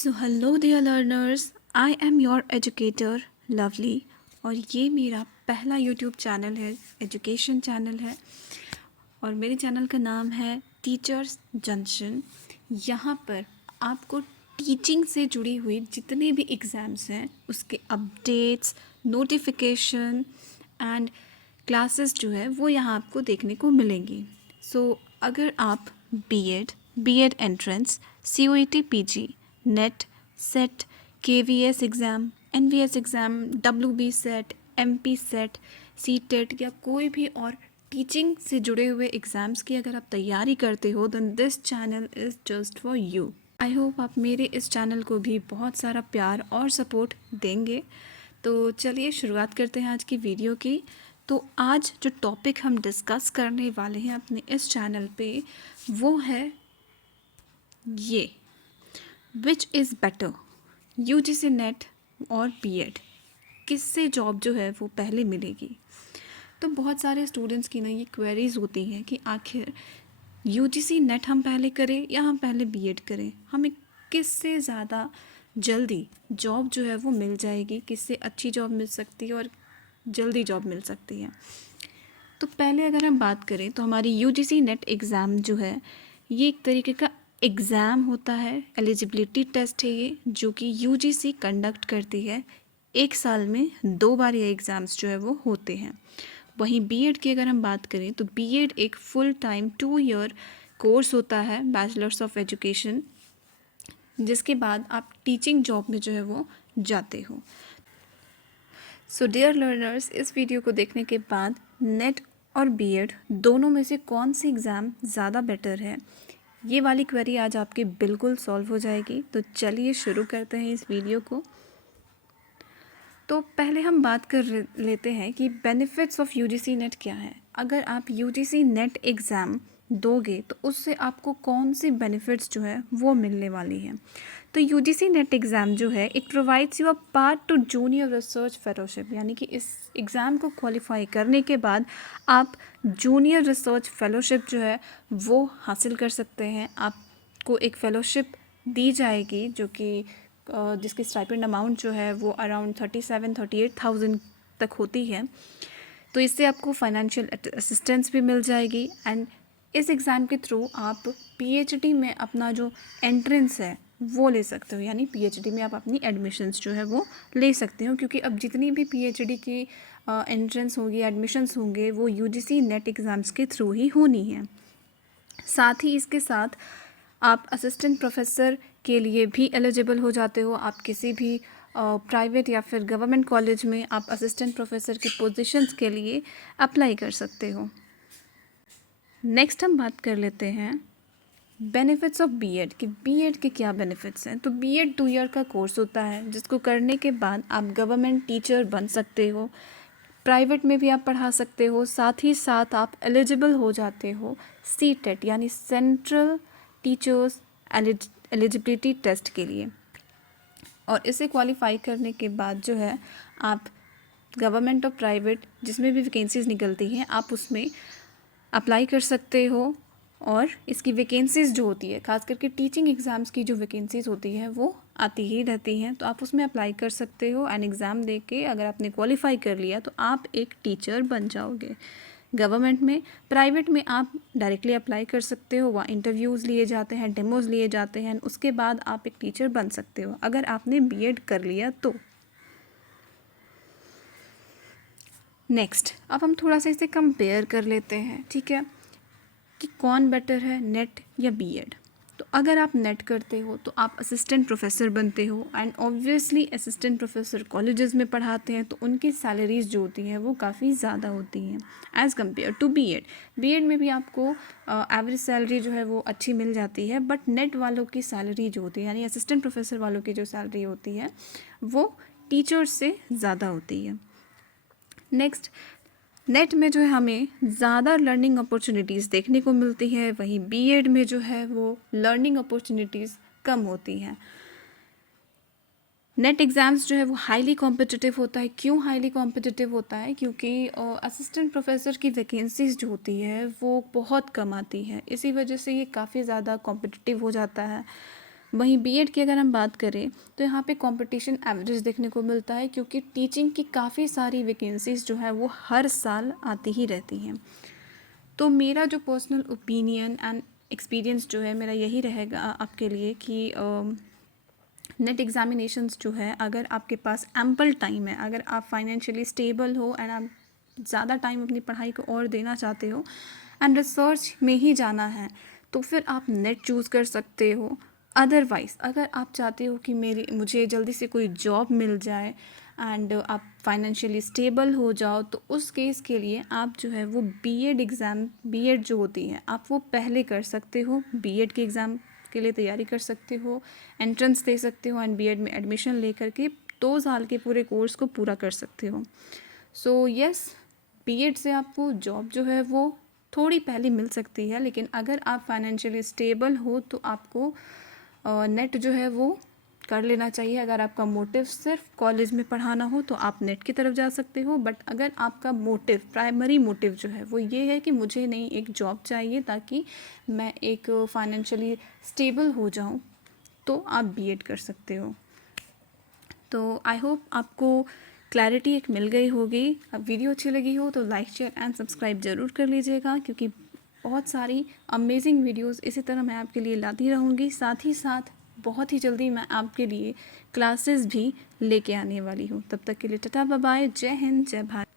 So hello dear learners, I am your educator Lovely और ये मेरा पहला यूट्यूब चैनल है, एजुकेशन चैनल है और मेरे चैनल का नाम है टीचर्स जंक्शन। यहाँ पर आपको टीचिंग से जुड़ी हुई जितने भी एग्ज़ाम्स हैं उसके अपडेट्स, नोटिफिकेशन एंड क्लासेस जो है वो यहाँ आपको देखने को मिलेंगी। सो अगर आप BEd entrance, COET PG, NET, SET, KVS exam, NVS exam, WB SET, MP SET, CTET या कोई भी और टीचिंग से जुड़े हुए एग्ज़ाम्स की अगर आप तैयारी करते हो then this channel is just for you. I hope आप मेरे इस चैनल को भी बहुत सारा प्यार और सपोर्ट देंगे। तो चलिए शुरुआत करते हैं आज की वीडियो की। तो आज जो टॉपिक हम डिस्कस करने वाले हैं अपने इस चैनल पे वो है ये, which is better, UGC net और बीएड, किससे जॉब जो है वो पहले मिलेगी। तो बहुत सारे स्टूडेंट्स की ना ये क्वेरीज होती हैं कि आखिर UGC नेट हम पहले करें या हम पहले बीएड करें, हमें किससे ज़्यादा जल्दी जॉब जो है वो मिल जाएगी, किससे अच्छी जॉब मिल सकती है और जल्दी जॉब मिल सकती है। तो पहले अगर हम बात करें तो हमारी UGC नेट एग्ज़ाम जो है ये एक तरीके का एग्ज़ाम होता है, एलिजिबिलिटी टेस्ट है ये, जो कि UGC कंडक्ट करती है। एक साल में 2 बार ये एग्ज़ाम्स जो है वो होते हैं। वहीं बीएड की अगर हम बात करें तो बीएड एक फुल टाइम 2 ईयर कोर्स होता है, बैचलर्स ऑफ एजुकेशन, जिसके बाद आप टीचिंग जॉब में जो है वो जाते हो। सो डियर लर्नर्स, इस वीडियो को देखने के बाद नेट और बीएड दोनों में से कौन सी एग्ज़ाम ज़्यादा बेटर है, ये वाली क्वेरी आज आपकी बिल्कुल सॉल्व हो जाएगी। तो चलिए शुरू करते हैं इस वीडियो को। तो पहले हम बात कर लेते हैं कि बेनिफिट्स ऑफ UGC नेट क्या है। अगर आप UGC नेट एग्ज़ाम दोगे तो उससे आपको कौन सी बेनिफिट्स जो है वो मिलने वाली हैं। तो UGC नेट एग्ज़ाम जो है it provides you a part two junior research fellowship, यानी कि इस एग्ज़ाम को क्वालिफाई करने के बाद आप जूनियर रिसर्च फेलोशिप जो है वो हासिल कर सकते हैं। आपको एक फेलोशिप दी जाएगी जो कि जिसकी स्टाइपेंड अमाउंट जो है वो अराउंड 37-38,000 तक होती है। तो इससे आपको फाइनेंशियल असिस्टेंस भी मिल जाएगी एंड इस एग्ज़ाम के थ्रू आप PhD में अपना जो एंट्रेंस है वो ले सकते हो, यानी PhD में आप अपनी एडमिशन्स जो है वो ले सकते हो, क्योंकि अब जितनी भी PhD की एंट्रेंस होगी, एडमिशन्स होंगे, वो UGC नेट एग्ज़ाम्स के थ्रू ही होनी है। साथ ही इसके साथ आप असिस्टेंट प्रोफेसर के लिए भी एलिजिबल हो जाते हो। आप किसी भी प्राइवेट या फिर गवर्नमेंट कॉलेज में आप असिस्टेंट प्रोफेसर की पोजीशंस के लिए अप्लाई कर सकते हो। नेक्स्ट हम बात कर लेते हैं बेनिफिट्स ऑफ बीएड कि बीएड के क्या बेनिफिट्स हैं। तो बीएड 2 ईयर का कोर्स होता है जिसको करने के बाद आप गवर्नमेंट टीचर बन सकते हो, प्राइवेट में भी आप पढ़ा सकते हो। साथ ही साथ आप एलिजिबल हो जाते हो CTET यानी सेंट्रल टीचर्स एलिजिबिलिटी टेस्ट के लिए, और इसे क्वालिफाई करने के बाद जो है आप गवर्नमेंट और प्राइवेट जिसमें भी वैकेंसीज़ निकलती हैं आप उसमें अप्लाई कर सकते हो। और इसकी वैकेंसीज़ जो होती है, खास करके टीचिंग एग्ज़ाम्स की जो वैकेंसीज़ होती हैं वो आती ही रहती हैं, तो आप उसमें अप्लाई कर सकते हो एंड एग्ज़ाम दे के अगर आपने क्वालिफाई कर लिया तो आप एक टीचर बन जाओगे गवर्नमेंट में। प्राइवेट में आप डायरेक्टली अप्लाई कर सकते हो, वहाँ इंटरव्यूज़ लिए जाते हैं, डेमोज़ लिए जाते हैं, उसके बाद आप एक टीचर बन सकते हो अगर आपने बीएड कर लिया तो। नेक्स्ट, अब हम थोड़ा सा इसे कंपेयर कर लेते हैं, ठीक है, कि कौन बेटर है, नेट या बीएड। तो अगर आप नेट करते हो तो आप असिस्टेंट प्रोफेसर बनते हो and obviously assistant professor colleges में पढ़ाते हैं तो उनकी सैलरीज जो होती हैं वो काफ़ी ज़्यादा होती हैं as compare to BEd. BEd में भी आपको एवरेज सैलरी जो है वो अच्छी मिल जाती है, बट नेट वालों की सैलरी जो होती है यानी असिस्टेंट प्रोफेसर वालों की जो सैलरी होती है वो टीचर्स से ज़्यादा होती है। नेक्स्ट, नेट में जो है हमें ज़्यादा लर्निंग अपॉर्चुनिटीज़ देखने को मिलती है, वहीं बीएड में जो है वो लर्निंग अपॉर्चुनिटीज़ कम होती हैं। नेट एग्ज़ाम्स जो है वो हाईली कॉम्पिटिटिव होता है। क्यों हाईली कॉम्पिटिटिव होता है? क्योंकि असिस्टेंट प्रोफेसर की वैकेंसीज़ जो होती है वो बहुत कम आती है, इसी वजह से ये काफ़ी ज़्यादा कॉम्पिटिटिव हो जाता है। वहीं बीएड की अगर हम बात करें तो यहाँ पे कंपटीशन एवरेज देखने को मिलता है, क्योंकि टीचिंग की काफ़ी सारी वैकेंसीज़ जो है वो हर साल आती ही रहती हैं। तो मेरा जो पर्सनल ओपिनियन एंड एक्सपीरियंस जो है मेरा यही रहेगा आपके लिए कि नेट एग्ज़ामिनेशंस जो है, अगर आपके पास एम्पल टाइम है, अगर आप फाइनेंशियली स्टेबल हो एंड आप ज़्यादा टाइम अपनी पढ़ाई को और देना चाहते हो एंड रिसर्च में ही जाना है, तो फिर आप नेट चूज़ कर सकते हो। अदरवाइज़ अगर आप चाहते हो कि मुझे जल्दी से कोई जॉब मिल जाए एंड आप फाइनेंशियली स्टेबल हो जाओ, तो उस केस के लिए आप जो है वो बीएड जो होती है आप वो पहले कर सकते हो। बीएड के एग्ज़ाम के लिए तैयारी कर सकते हो, एंट्रेंस दे सकते हो एंड बीएड में एडमिशन लेकर के 2 साल के पूरे कोर्स को पूरा कर सकते हो। सो यस, बीएड से आपको जॉब जो है वो थोड़ी पहले मिल सकती है, लेकिन अगर आप फाइनेंशियली स्टेबल हो तो आपको नेट जो है वो कर लेना चाहिए। अगर आपका मोटिव सिर्फ कॉलेज में पढ़ाना हो तो आप नेट की तरफ जा सकते हो, बट अगर आपका मोटिव, प्राइमरी मोटिव जो है वो ये है कि मुझे नहीं एक जॉब चाहिए ताकि मैं एक फाइनेंशियली स्टेबल हो जाऊं, तो आप बीएड कर सकते हो। तो आई होप आपको क्लैरिटी एक मिल गई होगी। अब वीडियो अच्छी लगी हो तो लाइक शेयर एंड सब्सक्राइब ज़रूर कर लीजिएगा, क्योंकि बहुत सारी अमेजिंग वीडियोस इसी तरह मैं आपके लिए लाती रहूँगी। साथ ही साथ बहुत ही जल्दी मैं आपके लिए क्लासेस भी लेके आने वाली हूँ। तब तक के लिए टाटा बाय बाय, जय हिंद, जय भारत।